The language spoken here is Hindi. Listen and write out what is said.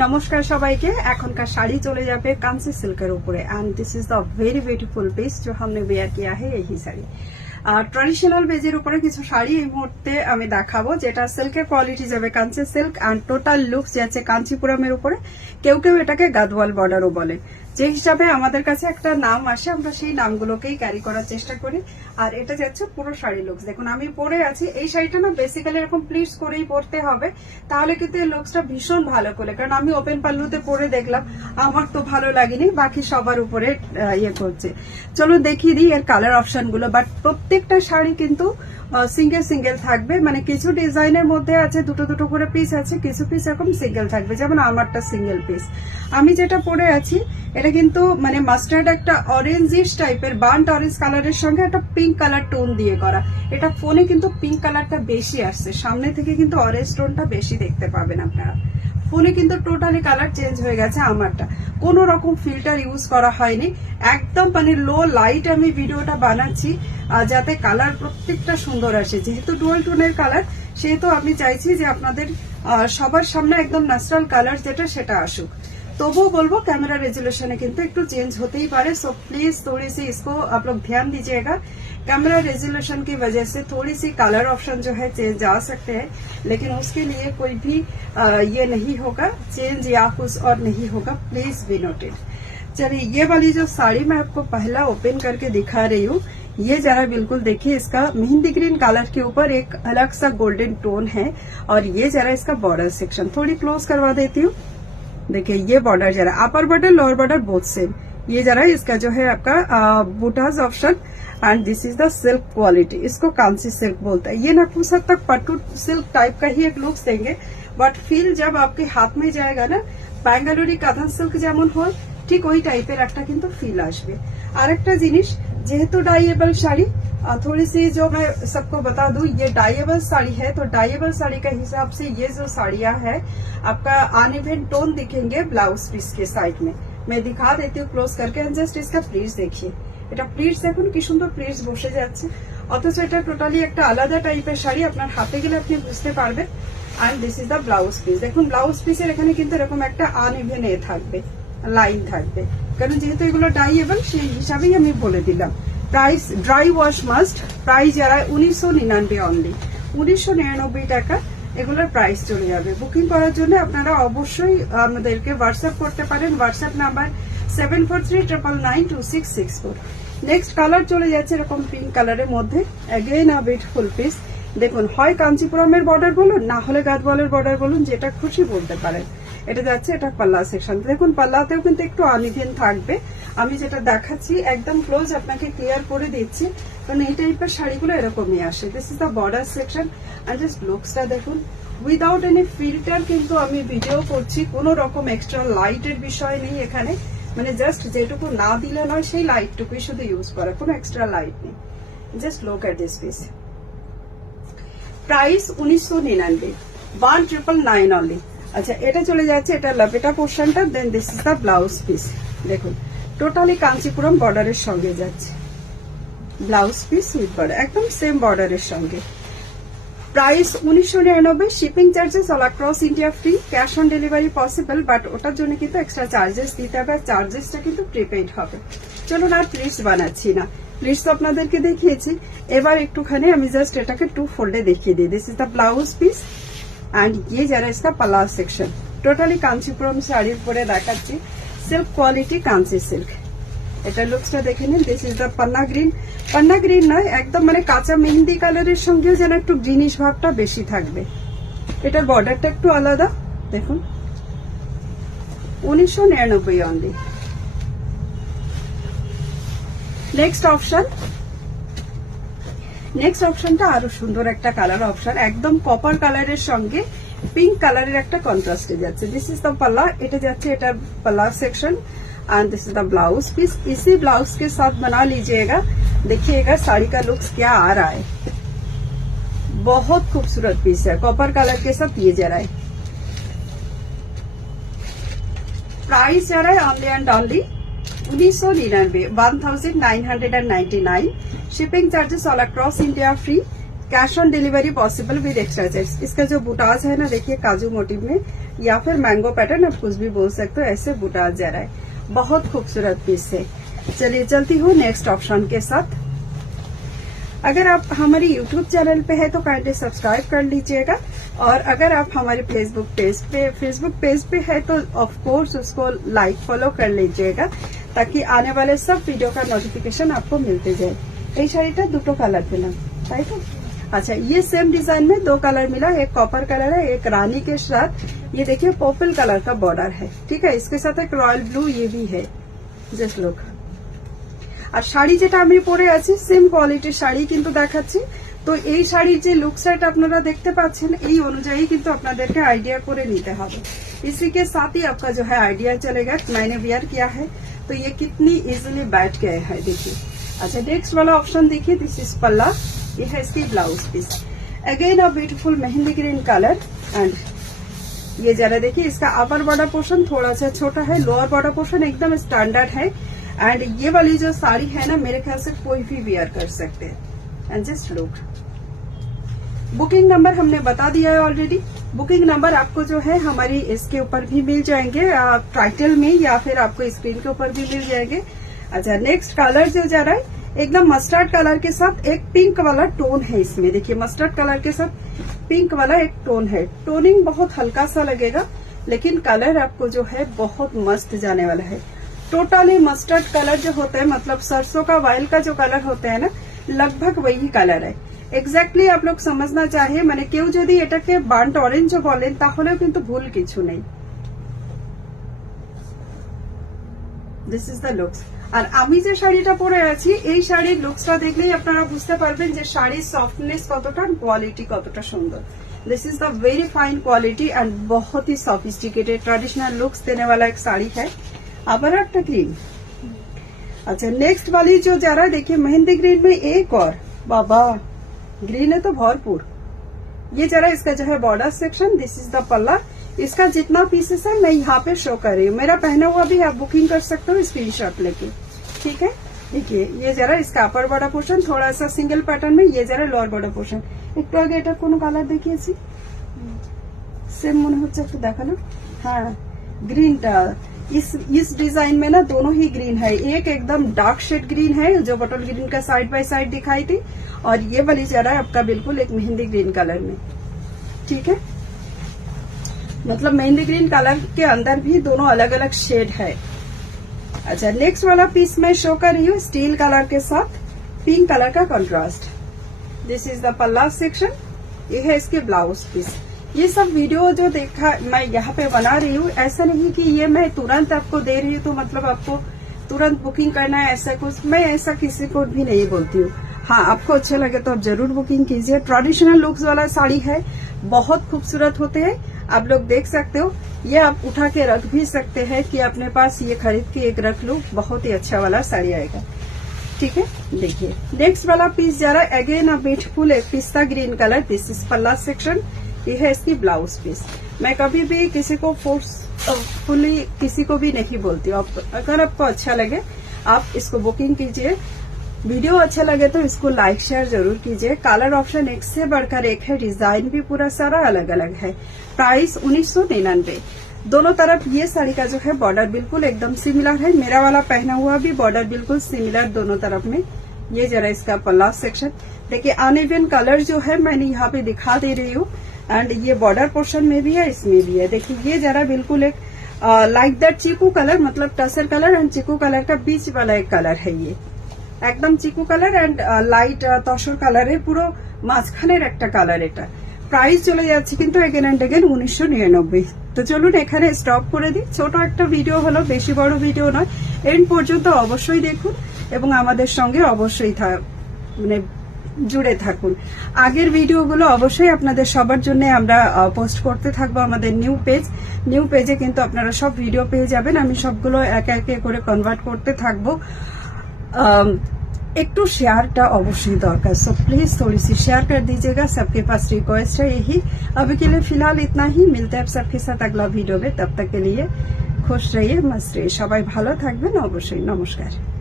নমস্কার সবাইকে। এখনকার শাড়ি চলে যাবে कांची सिल्कर ऊपर and this is the very beautiful piece जो हमने वेयर किया है यही শাড়ি। ট্রাডিশনাল বেজের উপরে কিছু শাড়ি এই মুহূর্তে আমি দেখাবো যেটা সিল্কের কোয়ালিটি যাবে Kanchi silk and total look যাচ্ছে কাঞ্চিপুরমের উপরে। কেউ কেউ এটাকে গাদওয়াল বর্ডারও বলে। যে হিসাবে আমাদের কাছে একটা নাম আসে আমরা সেই নামগুলোকেই ক্যারি করার চেষ্টা করি। আর এটা যাচ্ছে পুরো শাড়ি লুকস। দেখুন আমি পরে আছি এই শাড়িটা না বেসিক্যালি এরকম প্লিটস করেই পরতে হবে, তাহলে কিন্তু এই লুকসটা ভীষণ ভালো করে, কারণ আমি ওপেন পাল্লুতে পরে দেখলাম আমার তো ভালো লাগেনি, বাকি সবার উপরে ইয়ে করছে। চলো দেখিয়ে দিই এর কালার অপশন গুলো। বাট প্রত্যেকটা শাড়ি কিন্তু সিঙ্গেল সিঙ্গেল থাকবে, মানে কিছু ডিজাইনের মধ্যে আছে দুটো দুটো করে পিস আছে, কিছু পিস এরকম সিঙ্গেল থাকবে, যেমন আমারটা সিঙ্গেল পিস। আমি যেটা পরে আছি এটা কিন্তু মানে মাস্টার্ড একটা অরেঞ্জিশ টাইপের বার্ন্ট অরেঞ্জ কালারের সঙ্গে একটা পিঙ্ক কালার টোন দিয়ে করা। এটা ফোনে কিন্তু পিঙ্ক কালারটা বেশি আসছে, সামনে থেকে কিন্তু অরেঞ্জ টোনটা বেশি দেখতে পাবেন আপনারা। ফোনে কিন্তু টোটালি কালার চেঞ্জ হয়ে গেছে আমারটা, কোনো রকম ফিল্টার ইউজ করা হয়নি, একদম মানে লো লাইট আমি ভিডিওটা বানাচ্ছি যাতে কালার প্রত্যেকটা সুন্দর আসে। যেহেতু ডুয়াল টোনের কালার সেহেতু আমি চাইছি যে আপনাদের সবার সামনে একদম ন্যাচারাল কালার যেটা সেটা আসুক। तबुओ बोलबो कैमरा रेजोल्यूशन किंतु एक चेंज होते ही पारे, सो प्लीज थोड़ी सी इसको आप लोग ध्यान दीजिएगा। कैमरा रेजोल्यूशन की वजह से थोड़ी सी कलर ऑप्शन जो है चेंज आ सकते हैं, लेकिन उसके लिए कोई भी ये नहीं होगा चेंज या कुछ और नहीं होगा, प्लीज बी नोटेड। चलिए ये वाली जो साड़ी मैं आपको पहला ओपन करके दिखा रही हूँ, ये जरा बिल्कुल देखिए, इसका मेहंदी ग्रीन कलर के ऊपर एक अलग सा गोल्डन टोन है। और ये जरा इसका बॉर्डर सेक्शन थोड़ी क्लोज करवा देती हूँ। देखिए ये बॉर्डर जरा upper border lower border both same. ये जरा इसका जो है आपका बूटाज option and this is the silk quality, इसको कांची सिल्क बोलता है। ये ना कुछ हद तक पट्टू सिल्क टाइप का ही एक लुक्स देंगे, बट फील जब आपके हाथ में जाएगा ना बेंगालुरी कांथा सिल्क जेमन हो ठीक ওই টাইপের একটা কিন্তু ফিল আসবে। আরেকটা জিনিস, যেহেতু ডাইয়েবল শাড়ি, थोड़ी सी जो मैं सबको बता दूं, ये डाइएबल साड़ी है, तो डाइएबल साड़ी का हिसाब से ये जो साड़ियां है आपका अनइवन टोन दिखेंगे ब्लाउज पीस के साइड में। मैं दिखा देती हूँ क्लोज करके, जस्ट इसका प्लीट्स देखिए, এটা প্লিটস দেখুন কি সুন্দর প্লিটস বসে যাচ্ছে, অথচ এটা টোটালি একটা আলাদা টাইপের শাড়ি, আপনার হাতে গেলে আপনি বুঝতে পারবেন। And this is the blouse piece. দেখুন ব্লাউজ পিসের এখানে কিন্তু এরকম একটা আনইভেন এ থাকবে, লাইন থাকবে, কারণ যেহেতু এগুলো ডাইয়েবল সেই হিসাবেই আমি বলে দিলাম। Price dry wash must, price যারা 1999 অনলি, 1999 টাকা এগুলোর প্রাইস চলে যাবে। বুকিং করার জন্য আপনারা অবশ্যই আমাদেরকে হোয়াটসঅ্যাপ করতে পারেন, হোয়াটসঅ্যাপ নাম্বার 7439992664। নেক্সট কালার চলে যাচ্ছে এরকম পিঙ্ক কালারের মধ্যে, অ্যাগেইন আ বিউটিফুল পিস। দেখুন হয় কাঞ্চিপুরমের বর্ডার বলুন, না হলে গাদওয়ালের বর্ডার বলুন, যেটা খুশি বলতে পারেন। এটা যাচ্ছে এটা পাল্লা সেকশন, দেখুন পাল্লাতেও কিন্তু একটু আনইভেন থাকবে। আমি যেটা দেখাচ্ছি একদম ক্লোজ আপনাকে ক্লিয়ার করে দিচ্ছি, কারণ এই টাইপের শাড়িগুলো এরকমই আসে। This is the border section and just লুকসটা দেখুন, উইদাউট এনি ফিল্টার কিন্তু আমি ভিডিও করছি, কোনো রকম এক্সট্রা লাইটের বিষয় নেই এখানে, মানে জাস্ট যেটুকু না দিলে নয় সেই লাইটটুকুই শুধু ইউজ করা, কোনো এক্সট্রা লাইট নেই। Just look at this piece. Price 1999, 1999 only. আচ্ছা এটা চলে যাচ্ছে এটা লাপেটা পোর্শনটা, then this is the blouse piece. দেখুন টোটালি কাঞ্চিপুরম বর্ডারের সঙ্গে যাচ্ছে, ব্লাউজ পিস উইথ বর্ডার একদম সেম বর্ডারের সঙ্গে। Price 1999, shipping charges all across India free, cash on delivery possible, but ওটার জন্য কিন্তু এক্সট্রা চার্জেস দিতে হবে, চার্জেসটা কিন্তু প্রিপেইড হবে। চলুন আর প্লিটস বানাচ্ছি না, প্লিটস তো আপনাদেরকে দেখিয়েছি, এবার একটুখানি আমি জাস্ট এটাকে টু ফোল্ডে দেখিয়ে দিই। This is the blouse piece and ये जरा इसका पल्ला सेक्शन, टोटाली कांचीपुरम শাড়ির পরে দেখাচ্ছি, সিল্ক কোয়ালিটি কাঞ্চি সিল্ক। এটা লুকসটা দেখে নিন, this is the Panna green, Panna green নয় একদম মানে কাঁচা মেহেন্দি কালারের সঙ্গেও যেন একটু গ্রিনিশ ভাবটা বেশি থাকবে। এটার বর্ডারটা একটু আলাদা, দেখুন 1999 অনলি। নেক্সট অপশন, নেক্সট অপশনটা আরো সুন্দর একটা কালার অপশন, একদম কপার কালারের সঙ্গে পিঙ্ক কালারের একটা কন্ট্রাস্টে যাচ্ছে। দিস ইজ দ্য पल्ला, এটা যাচ্ছে এটা पल्ला section and this is the blouse piece. इसी ब्लाउज के साथ बना लीजिएगा, देखिएगा साड़ी का लुक्स क्या आ रहा है, बहुत खूबसूरत पीस है, कॉपर कलर के साथ ये जरा है। प्राइस जरा है only and only 1999, 1999। Shipping charges all across India free, cash on delivery possible with extra charge. इसका जो बुटाज है ना, देखिए काजू मोटिव में या फिर मैंगो पैटर्न, आप कुछ भी बोल सकते हो, ऐसे बुटाज जा रहा है। बहुत खूबसूरत पीस है। चलिए चलती हूँ नेक्स्ट ऑप्शन के साथ। अगर आप हमारी यूट्यूब चैनल पे है तो काइंडली सब्सक्राइब कर लीजिएगा, और अगर आप हमारे फेसबुक पेज पे है तो ऑफ कोर्स उसको लाइक फॉलो कर लीजिएगा, ताकि आने वाले सब वीडियो का नोटिफिकेशन आपको मिलते जाए। এই শাড়িটা দুটো কালার পেলাম, তাই তো? अच्छा, ये सेम डिजाइन में दो कलर मिला, एक कॉपर कलर है, एक रानी के साथ ये देखिए पर्पल कलर का बॉर्डर है। ठीक है, इसके साथ एक रॉयल ब्लू ये भी है। Just look. আর শাড়ি যেটা আমি পরে আছি সেম কোয়ালিটির শাড়ি কিন্তু দেখাচ্ছি। তো এই শাড়ির যে লুকসটা আপনারা দেখতে পাচ্ছেন, এই অনুযায়ী কিন্তু আপনাদেরকে আইডিয়া করে নিতে হবে। इसी के साथ ही आपका जो है आइडिया चलेगा। मैंने वियर किया है तो ये कितनी इजीली बैठ गए हैं, देखिए। अच्छा, नेक्स्ट वाला ऑप्शन देखिए, दिस इज पल्ला, ये है इसकी blouse piece. Again a beautiful mehndi green colour, and ये जरा देखिए, इसका अपर बॉर्डर पोर्शन थोड़ा सा छोटा है, लोअर बॉर्डर पोर्शन एकदम स्टैंडर्ड है। एंड ये वाली जो साड़ी है ना, मेरे ख्याल से कोई भी वियर कर सकते हैं। And just look. Booking number हमने बता दिया है ऑलरेडी। बुकिंग नंबर आपको जो है हमारी इसके ऊपर भी मिल जाएंगे, टाइटल में, या फिर आपको स्क्रीन के ऊपर भी मिल जाएंगे। अच्छा, नेक्स्ट कलर जो जा रहा है एकदम मस्टर्ड कलर के साथ एक पिंक वाला टोन है इसमें। देखिए, मस्टर्ड कलर के साथ पिंक वाला एक टोन है। टोनिंग बहुत हल्का सा लगेगा, लेकिन कलर आपको जो है बहुत मस्त जाने वाला है। टोटली मस्टर्ड कलर जो होता है, मतलब सरसों का वाइल का जो कलर होता है ना, लगभग वही कलर है। এক্স্যাক্টলি आप लोग समझना चाहिए, মানে কেউ যদি এটাকে বার্ন্ট অরেঞ্জও বলেন তাহলেও কিন্তু ভুল কিছু নেই। This is the looks. আর আমি যে শাড়িটা পরে আছি, এই শাড়ির লুকসটা দেখলেই আপনারা বুঝতে পারবেন যে শাড়ির সফটনেস কতটা, কোয়ালিটি কতটা সুন্দর। This is the very fine quality and बहुत ही सॉफिस्टिकेटेड ट्रेडिशनल लुक्स देने वाला एक साड़ी है। आबर একটা ग्रीन। अच्छा, नेक्स्ट वाली जो जा रहा है, देखिए मेहंदी ग्रीन में एक और, बाबा ग्रीन है तो भरपूर। ये जरा इसका जो है border section, this is the पल्ला। इसका जितना पीसेस है मैं यहाँ पे शो कर रही हूँ। मेरा पहना हुआ भी आप बुकिंग कर सकते हो स्क्रीनशॉट लेके। ठीक है, देखिए ये जरा इसका अपर बॉर्डर पोर्शन थोड़ा सा सिंगल पैटर्न में, ये जरा लोअर बॉर्डर पोर्शन। একটু আগে এটা কোন কালার দেখিয়েছি, সেম মনে হচ্ছে, একটু দেখানো। हाँ, ग्रीनটা इस डिजाइन में ना दोनों ही ग्रीन है। एक एकदम डार्क शेड ग्रीन है जो बटल ग्रीन का साइड बाय साइड दिखाई थी, और ये वाली जा रहा है आपका बिल्कुल एक मेहंदी ग्रीन कलर में। ठीक है, मतलब मेहंदी ग्रीन कलर के अंदर भी दोनों अलग अलग शेड है। अच्छा, नेक्स्ट वाला पीस मैं शो कर रही हूँ स्टील कलर के साथ पिंक कलर का कॉन्ट्रास्ट। दिस इज द पल्ला सेक्शन, ये है इसके ब्लाउज पीस। ये सब वीडियो जो देखा मैं यहाँ पे बना रही हूँ, ऐसा नहीं कि ये मैं तुरंत आपको दे रही हूँ तो मतलब आपको तुरंत बुकिंग करना है, ऐसा कुछ मैं ऐसा किसी को भी नहीं बोलती हूँ। हाँ, आपको अच्छा लगे तो आप जरूर बुकिंग कीजिए। ट्रेडिशनल लुक्स वाला साड़ी है, बहुत खूबसूरत होते हैं, आप लोग देख सकते हो। ये आप उठा के रख भी सकते हैं कि अपने पास ये खरीद के एक रख लो, बहुत ही अच्छा वाला साड़ी आएगा। ठीक है, देखिए नेक्स्ट वाला पीस जा रहा है अगेन अ ब्यूटीफुल पिस्ता ग्रीन कलर। दिस इज पल्ला सेक्शन, ये है इसकी ब्लाउज पीस। मैं कभी भी किसी को फोर्सफुली किसी को भी नहीं बोलती हूँ। अगर आपको अच्छा लगे आप इसको बुकिंग कीजिए, वीडियो अच्छा लगे तो इसको लाइक शेयर जरूर कीजिए। कलर ऑप्शन एक से बढ़कर एक है, डिजाइन भी पूरा सारा अलग अलग है। प्राइस 1999। दोनों तरफ ये साड़ी का जो है बॉर्डर बिल्कुल एकदम सिमिलर है। मेरा वाला पहना हुआ भी बॉर्डर बिल्कुल सिमिलर दोनों तरफ में। ये जरा इसका पल्ला सेक्शन देखिए, अनइवन कलर जो है मैंने यहाँ पे दिखा दे रही हूँ, एंड ये बॉर्डर पोर्शन में भी है, इसमें भी है। देखिए ये जरा बिल्कुल एक लाइक दैट चीकू कलर, मतलब tussar colour and chikoo colour का बीच वाला एक कलर है। ये একদম chikoo colour and light tussar কালারের পুরো মাঝখানের একটা কালার। এটা প্রাইস চলে যাচ্ছে কিন্তু এগেন এন্ড এগেন 1999। তো চলুন এখানে স্টপ করে দিই। ছোট একটা ভিডিও হলো, বেশি বড় ভিডিও নয়। এন্ড পর্যন্ত অবশ্যই দেখুন এবং আমাদের সঙ্গে অবশ্যই মানে জুড়ে থাকুন। আগের ভিডিওগুলো অবশ্যই আপনাদের সবার জন্য আমরা পোস্ট করতে থাকবো আমাদের নিউ পেজে কিন্তু আপনারা সব ভিডিও পেয়ে যাবেন। আমি সবগুলো একে একে করে কনভার্ট করতে থাকবো। एक तो शेयर का अवश्य दरकार, सो प्लीज थोड़ी सी शेयर कर दीजिएगा। सबके पास रिक्वेस्ट है यही। अभी के लिए फिलहाल इतना ही, मिलते हैं सबके साथ अगला वीडियो में। तब तक के लिए खुश रहिए, मस्त रहिए, सबाई भालो थाकबेन। अवश्य नमस्कार।